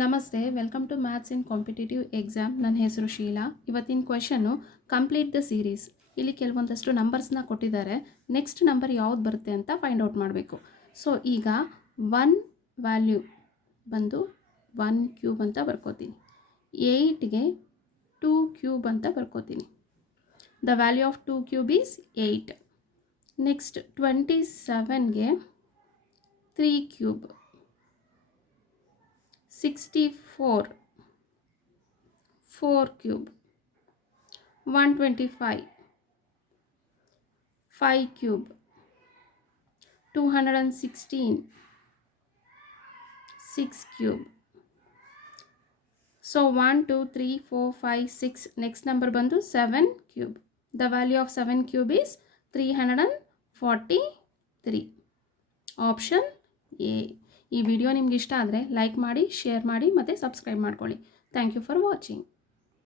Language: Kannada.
ನಮಸ್ತೆ, welcome to maths in competitive exam. ನನ್ನ ಹೆಸರು ಶೀಲಾ. ಇವತ್ತಿನ ಕ್ವೆಶನ್ನು ಕಂಪ್ಲೀಟ್ ದ ಸೀರೀಸ್. ಇಲ್ಲಿ ಕೆಲವೊಂದಷ್ಟು ನಂಬರ್ಸ್ನ ಕೊಟ್ಟಿದ್ದಾರೆ. ನೆಕ್ಸ್ಟ್ ನಂಬರ್ ಯಾವ್ದು ಬರುತ್ತೆ ಅಂತ ಫೈಂಡ್ ಔಟ್ ಮಾಡಬೇಕು. ಸೊ ಈಗ 1 ವ್ಯಾಲ್ಯೂ ಬಂದು 1 ಕ್ಯೂಬ್ ಅಂತ ಬರ್ಕೋತೀನಿ. 8ಗೆ 2 ಕ್ಯೂಬ್ ಅಂತ ಬರ್ಕೋತೀನಿ. The value of 2 cube is 8. Next 27ಗೆ 3 cube. 64 4 cube. 125 5 cube. 216 6 cube. So 1 2 3 4 5 6. Next number bandu 7 cube. The value of 7 cube is 343. Option A. ಈ ವಿಡಿಯೋ ನಿಮ್ಗೆ ಇಷ್ಟ ಆದರೆ ಲೈಕ್ ಮಾಡಿ, ಶೇರ್ ಮಾಡಿ ಮತ್ತು ಸಬ್ಸ್ಕ್ರೈಬ್ ಮಾಡ್ಕೊಳ್ಳಿ. Thank you for watching.